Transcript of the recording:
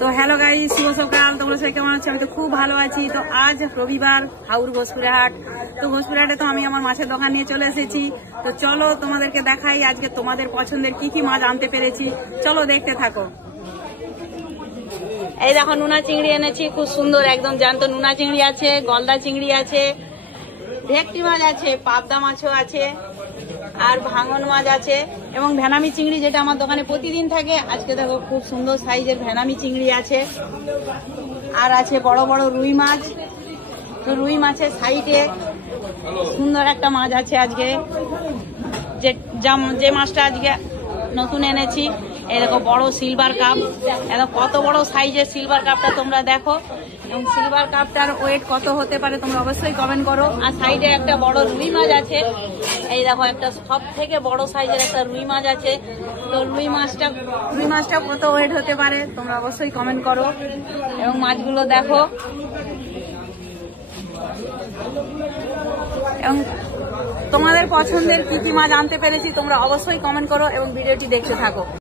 তো hello guys, শুভ সকাল। তোমরা সবাই কেমন আছো? আমি তো খুব ভালো আছি। তো আজ রবিবার, হাওর ঘোষপুরে হাট। তো ঘোষপুরে তো আমি আমার মাছের দোকান নিয়ে চলে এসেছি। তো চলো তোমাদেরকে দেখাই আজকে তোমাদের পছন্দের কি কি মাছ আনতে পেরেছি। চলো দেখতে থাকো। এই দেখো নোনা চিংড়ি এনেছি, খুব সুন্দর একদম জ্যান্ত নোনা চিংড়ি আছে, গলদা চিংড়ি আছে, ভেটকি মাছ আছে, পাবদা মাছও আছে, আর ভাঙন মাছ আছে এবং ভেনামি চিংড়ি, যেটা আমার দোকানে প্রতিদিন থাকে। আজকে দেখো খুব সুন্দর সাইজের ভেনামি চিংড়ি আছে, আর আছে বড় বড় রুই মাছ। তো রুই মাছের সাইডে সুন্দর একটা মাছ আছে আজকে, যে মাছটা আজকে নতুন এনেছি। এই দেখো বড় সিলভার কাপ, এত কত বড় সাইজের সিলভার কাপটা তোমরা দেখো, এবং সিলভার কাপটার ওয়েট কত হতে পারে তোমরা অবশ্যই কমেন্ট করো। আর সাইডে একটা বড় রুই মাছ আছে, এই দেখো একটা সব থেকে বড় সাইজের একটা রুই মাছ আছে। তো রুই মাছটা কত ওয়েট হতে পারে তোমরা অবশ্যই কমেন্ট করো, এবং মাছগুলো দেখো। এবং তোমাদের পছন্দের কি কি মাছ আনতে পেরেছি তোমরা অবশ্যই কমেন্ট করো এবং ভিডিওটি দেখতে থাকো।